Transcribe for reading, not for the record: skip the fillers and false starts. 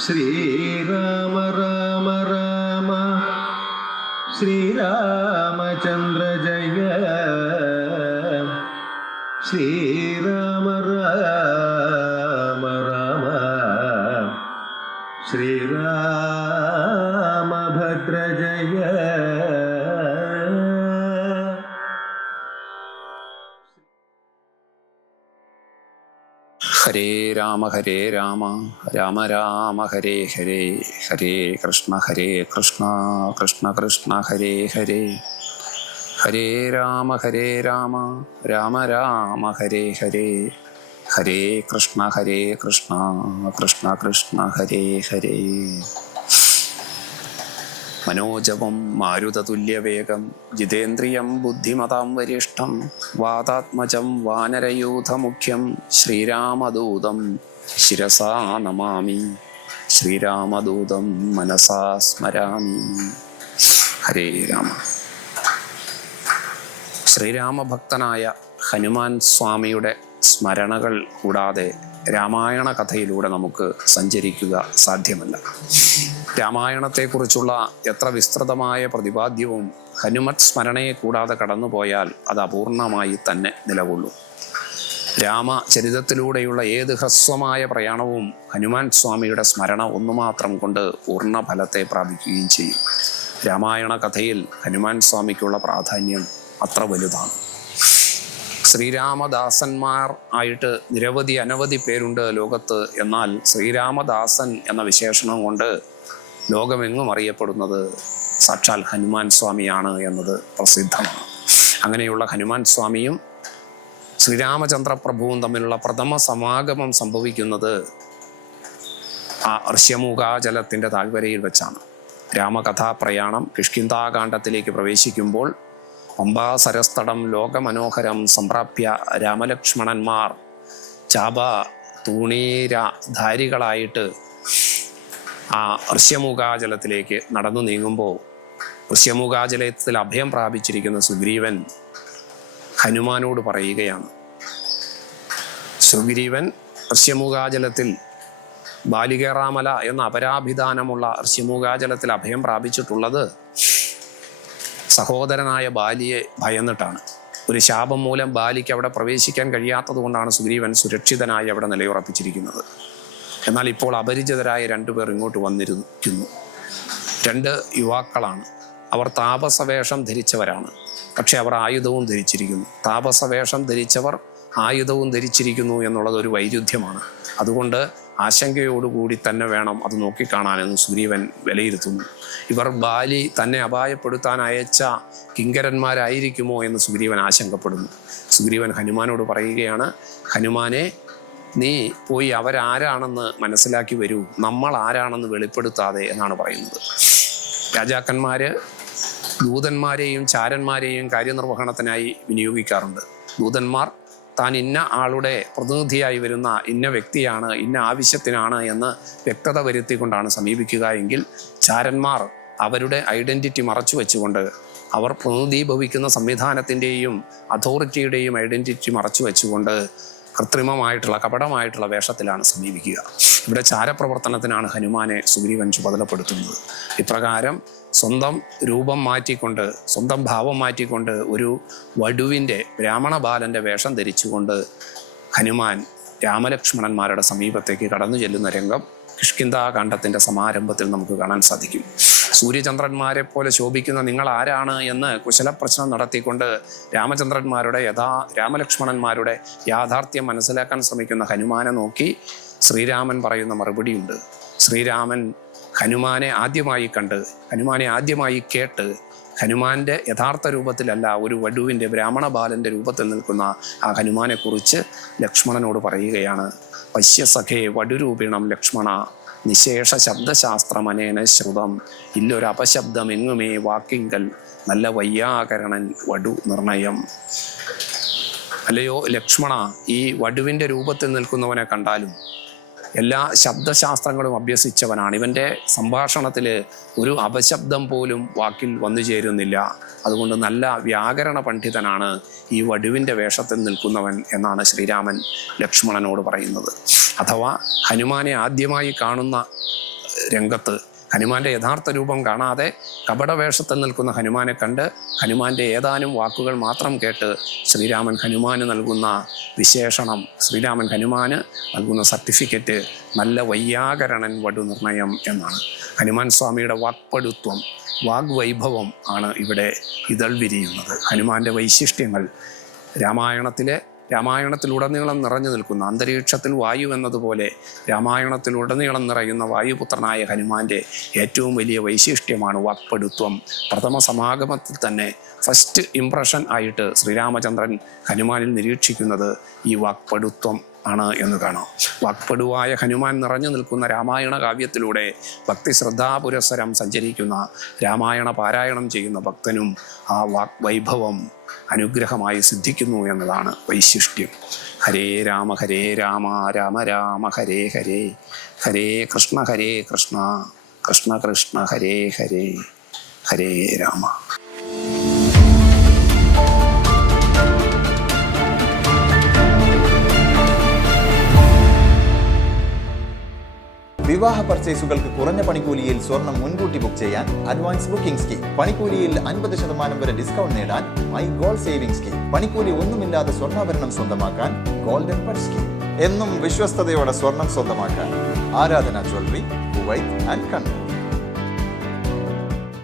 ശ്രീരാമ രാമ രാമ ശ്രീരാമചന്ദ്ര ജയ ശ്രീരാമ രാമ രാമ ശ്രീരാമഭദ്ര ജയ. ഹരേ രാമ രാമ രാമ ഹരേ ഹരേ, ഹരേ കൃഷ്ണ കൃഷ്ണ കൃഷ്ണ ഹരേ ഹരേ. ഹരേ രാമ രാമ രാമ ഹരേ ഹരേ, ഹരേ കൃഷ്ണ കൃഷ്ണ കൃഷ്ണ ഹരേ ഹരേ. മനോജവം മാരുതതുല്യവേഗം ജിതേന്ദ്രിയം ബുദ്ധിമതാം വരിഷ്ഠം വാതാത്മജം വാനരയൂഥമുഖ്യം ശ്രീരാമദൂതം ശിരസാ നമാമി, ശ്രീരാമദൂതം മനസാ സ്മരാമി. ഹരേ രാമ. ശ്രീരാമഭക്തനായ ഹനുമാൻ സ്വാമിയുടെ സ്മരണകൾ കൂടാതെ രാമായണ കഥയിലൂടെ നമുക്ക് സഞ്ചരിക്കുക സാധ്യമല്ല. രാമായണത്തെക്കുറിച്ചുള്ള എത്ര വിസ്തൃതമായ പ്രതിപാദ്യവും ഹനുമത് സ്മരണയെ കൂടാതെ കടന്നുപോയാൽ അത് അപൂർണമായി തന്നെ നിലകൊള്ളും. രാമചരിതത്തിലൂടെയുള്ള ഏത് ഹ്രസ്വമായ പ്രയാണവും ഹനുമാൻ സ്വാമിയുടെ സ്മരണ ഒന്നുമാത്രം കൊണ്ട് പൂർണ്ണ ഫലത്തെ പ്രാപിക്കുകയും ചെയ്യും. രാമായണ കഥയിൽ ഹനുമാൻ സ്വാമിക്കുള്ള പ്രാധാന്യം അത്ര വലുതാണ്. ശ്രീരാമദാസന്മാർ ആയിട്ട് അനവധി പേരുണ്ട് ലോകത്ത്. എന്നാൽ ശ്രീരാമദാസൻ എന്ന വിശേഷണം കൊണ്ട് ലോകമെങ്ങും അറിയപ്പെടുന്നത് സാക്ഷാൽ ഹനുമാൻ സ്വാമിയാണ് എന്നത് പ്രസിദ്ധമാണ്. അങ്ങനെയുള്ള ഹനുമാൻ സ്വാമിയും ശ്രീരാമചന്ദ്ര പ്രഭുവും തമ്മിലുള്ള പ്രഥമ സമാഗമം സംഭവിക്കുന്നത് ആ ഋഷ്യമൂകാചലത്തിൻ്റെ താഴ്വരയിൽ വെച്ചാണ്. രാമകഥാപ്രയാണം കിഷ്കിന്ധാകാണ്ഡത്തിലേക്ക് പ്രവേശിക്കുമ്പോൾ പമ്പാസരസ്തടം ലോകമനോഹരം സംപ്രാപ്യ രാമലക്ഷ്മണന്മാർ ചാപ തൂണീരധാരികളായിട്ട് ആ ഋഷ്യമൂകാചലത്തിലേക്ക് നടന്നു നീങ്ങുമ്പോൾ ഋഷ്യമൂകാചലത്തിൽ അഭയം പ്രാപിച്ചിരിക്കുന്ന സുഗ്രീവൻ ഹനുമാനോട് പറയുകയാണ്. സുഗ്രീവൻ ഋഷ്യമൂകാചലത്തിൽ ബാലികേറാമല എന്ന അപരാഭിധാനമുള്ള ഋഷ്യമൂകാചലത്തിൽ അഭയം പ്രാപിച്ചിട്ടുള്ളത് സഹോദരനായ ബാലിയെ ഭയന്നിട്ടാണ്. ഒരു ശാപം മൂലം ബാലിക്ക് അവിടെ പ്രവേശിക്കാൻ കഴിയാത്തത് കൊണ്ടാണ് സുഗ്രീവൻ സുരക്ഷിതനായി അവിടെ നിലയുറപ്പിച്ചിരിക്കുന്നത്. എന്നാൽ ഇപ്പോൾ അപരിചിതരായ രണ്ടുപേർ ഇങ്ങോട്ട് വന്നിരിക്കുന്നു. രണ്ട് യുവാക്കളാണ്. അവർ താപസവേഷം ധരിച്ചവരാണ്. പക്ഷെ അവർ ആയുധവും ധരിച്ചിരിക്കുന്നു. താപസവേഷം ധരിച്ചവർ ആയുധവും ധരിച്ചിരിക്കുന്നു എന്നുള്ളത് ഒരു വൈരുദ്ധ്യമാണ്. അതുകൊണ്ട് ആശങ്കയോടുകൂടി തന്നെ വേണം അത് നോക്കിക്കാണാനെന്ന് സുഗ്രീവൻ വിലയിരുത്തുന്നു. ഇവർ ബാലി തന്നെ അപായപ്പെടുത്താൻ അയച്ച കിങ്കരന്മാരായിരിക്കുമോ എന്ന് സുഗ്രീവൻ ആശങ്കപ്പെടുന്നു. സുഗ്രീവൻ ഹനുമാനോട് പറയുകയാണ്, ഹനുമാനെ, നീ പോയി അവരാരാണെന്ന് മനസ്സിലാക്കി വരൂ, നമ്മൾ ആരാണെന്ന് വെളിപ്പെടുത്താതെ എന്നാണ് പറയുന്നത്. രാജാക്കന്മാര് ദൂതന്മാരെയും ചാരന്മാരെയും കാര്യനിർവഹണത്തിനായി വിനിയോഗിക്കാറുണ്ട്. ദൂതന്മാർ താൻ ഇന്ന ആളുടെ പ്രതിനിധിയായി വരുന്ന ഇന്ന വ്യക്തിയാണ്, ഇന്ന ആവശ്യത്തിനാണ് എന്ന് വ്യക്തത വരുത്തിക്കൊണ്ടാണ് സമീപിക്കുക എങ്കിൽ ചാരന്മാർ അവരുടെ ഐഡൻറ്റിറ്റി മറച്ചു വെച്ചുകൊണ്ട് അവർ പ്രതിനിധീഭവിക്കുന്ന സംവിധാനത്തിൻ്റെയും അതോറിറ്റിയുടെയും ഐഡൻറ്റിറ്റി മറച്ചു വെച്ചുകൊണ്ട് കൃത്രിമമായിട്ടുള്ള കപടമായിട്ടുള്ള വേഷത്തിലാണ് സമീപിക്കുക. ഇവിടെ ചാരപ്രവർത്തനത്തിനാണ് ഹനുമാനെ സുഗ്രീവൻ ചുമതലപ്പെടുത്തുന്നത്. ഇപ്രകാരം സ്വന്തം രൂപം മാറ്റിക്കൊണ്ട്, സ്വന്തം ഭാവം മാറ്റിക്കൊണ്ട് ഒരു വടുവിൻ്റെ ബ്രാഹ്മണ ബാലൻ്റെ വേഷം ധരിച്ചുകൊണ്ട് ഹനുമാൻ രാമലക്ഷ്മണന്മാരുടെ സമീപത്തേക്ക് കടന്നു ചെല്ലുന്ന രംഗം കിഷ്കിന്ധാകാണ്ഡത്തിൻ്റെ സമാരംഭത്തിൽ നമുക്ക് കാണാൻ സാധിക്കും. സൂര്യചന്ദ്രന്മാരെ പോലെ ശോഭിക്കുന്ന നിങ്ങൾ ആരാണ് എന്ന് കുശലപ്രശ്നം നടത്തിക്കൊണ്ട് രാമലക്ഷ്മണന്മാരുടെ യാഥാർത്ഥ്യം മനസ്സിലാക്കാൻ ശ്രമിക്കുന്ന ഹനുമാനെ നോക്കി ശ്രീരാമൻ പറയുന്ന മറുപടിയുണ്ട്. ശ്രീരാമൻ ഹനുമാനെ ആദ്യമായി കണ്ട്, ഹനുമാനെ ആദ്യമായി കേട്ട്, ഹനുമാന്റെ യഥാർത്ഥ രൂപത്തിലല്ല, ഒരു വടുവിൻ്റെ ബ്രാഹ്മണ ബാലൻ്റെ രൂപത്തിൽ നിൽക്കുന്ന ആ ഹനുമാനെക്കുറിച്ച് ലക്ഷ്മണനോട് പറയുകയാണ്. പശ്യസഖേ വടുരൂപിണം ലക്ഷ്മണ നിശേഷ ശബ്ദശാസ്ത്രമനേന ശ്രുതം ഇല്ലൊരപശബ്ദം എങ്ങുമേ വാക്കിങ്കൽ നല്ല വയ്യാകരണൻ വടു നിർണയം. അല്ലയോ ലക്ഷ്മണ, ഈ വടുവിൻ്റെ രൂപത്തിൽ നിൽക്കുന്നവനെ കണ്ടാലും എല്ലാ ശബ്ദശാസ്ത്രങ്ങളും അഭ്യസിച്ചവനാണ്. ഇവൻ്റെ സംഭാഷണത്തിൽ ഒരു അപശബ്ദം പോലും വാക്കിൽ വന്നു ചേരുന്നില്ല. അതുകൊണ്ട് നല്ല വ്യാകരണ പണ്ഡിതനാണ് ഈ വടുവിൻ്റെ വേഷത്തിൽ നിൽക്കുന്നവൻ എന്നാണ് ശ്രീരാമൻ ലക്ഷ്മണനോട് പറയുന്നത്. അഥവാ ഹനുമാനെ ആദ്യമായി കാണുന്ന രംഗത്ത് ഹനുമാന്റെ യഥാർത്ഥ രൂപം കാണാതെ കപടവേഷത്തിൽ നിൽക്കുന്ന ഹനുമാനെ കണ്ട് ഹനുമാന്റെ ഏതാനും വാക്കുകൾ മാത്രം കേട്ട് ശ്രീരാമൻ ഹനുമാന് നൽകുന്ന വിശേഷണം, ശ്രീരാമൻ ഹനുമാന് നൽകുന്ന സർട്ടിഫിക്കറ്റ് നല്ല വൈയാകരണൻ വടുനിർണയം എന്നാണ്. ഹനുമാൻ സ്വാമിയുടെ വാക്പടുത്വം, വാഗ്വൈഭവം ആണ് ഇവിടെ ഇതൾ വിരിയുന്നത്. ഹനുമാന്റെ വൈശിഷ്ട്യങ്ങൾ രാമായണത്തിലുടനീളം നിറഞ്ഞു നിൽക്കുന്ന, അന്തരീക്ഷത്തിൽ വായു എന്നതുപോലെ രാമായണത്തിലുടനീളം നിറയുന്ന വായുപുത്രനായ ഹനുമാന്റെ ഏറ്റവും വലിയ വൈശിഷ്ട്യമാണ് വാക്പടുത്വം. പ്രഥമ സമാഗമത്തിൽ തന്നെ ഫസ്റ്റ് ഇംപ്രഷൻ ആയിട്ട് ശ്രീരാമചന്ദ്രൻ ഹനുമാനിൽ നിരീക്ഷിക്കുന്നത് ഈ വാക്പടുത്വം ആണ് എന്ന് കാണാം. വാക്പടുവായ ഹനുമാൻ നിറഞ്ഞു നിൽക്കുന്ന രാമായണ കാവ്യത്തിലൂടെ ഭക്തി ശ്രദ്ധാപുരസ്സരം സഞ്ചരിക്കുന്ന, രാമായണ പാരായണം ചെയ്യുന്ന ഭക്തനും ആ വാഗ്വൈഭവം അനുഗ്രഹമായി സിദ്ധിക്കുന്നു എന്നതാണ് വൈശിഷ്ട്യം. ഹരേ രാമ രാമ രാമ ഹരേ ഹരേ, ഹരേ കൃഷ്ണ കൃഷ്ണ കൃഷ്ണ ഹരേ ഹരേ, ഹരേ രാമ. വിവാഹ പർച്ചേസുകൾക്ക് കുറഞ്ഞ പണിക്കൂലിയിൽ സ്വർണം മുൻകൂട്ടി ബുക്ക് ചെയ്യാൻ അഡ്വാൻസ് ബുക്കിംഗ് സ്കീം. പണിക്കൂലിയിൽ 50% വരെ ഡിസ്കൗണ്ട് നേടാൻ മൈ ഗോൾഡ് സേവിംഗ് സ്കീം. പണിക്കൂലി ഒന്നുമില്ലാതെ സ്വർണ്ണാഭരണം സ്വന്തമാക്കാൻ ഗോൾഡൻ പർച്ച് സ്കീം. എന്നും വിശ്വസ്തയോടെ സ്വർണം സ്വന്തമാക്കാൻ ആരാധന ജ്വല്ലറി, കുവൈറ്റ് ആൻഡ് കണ്ണൂർ.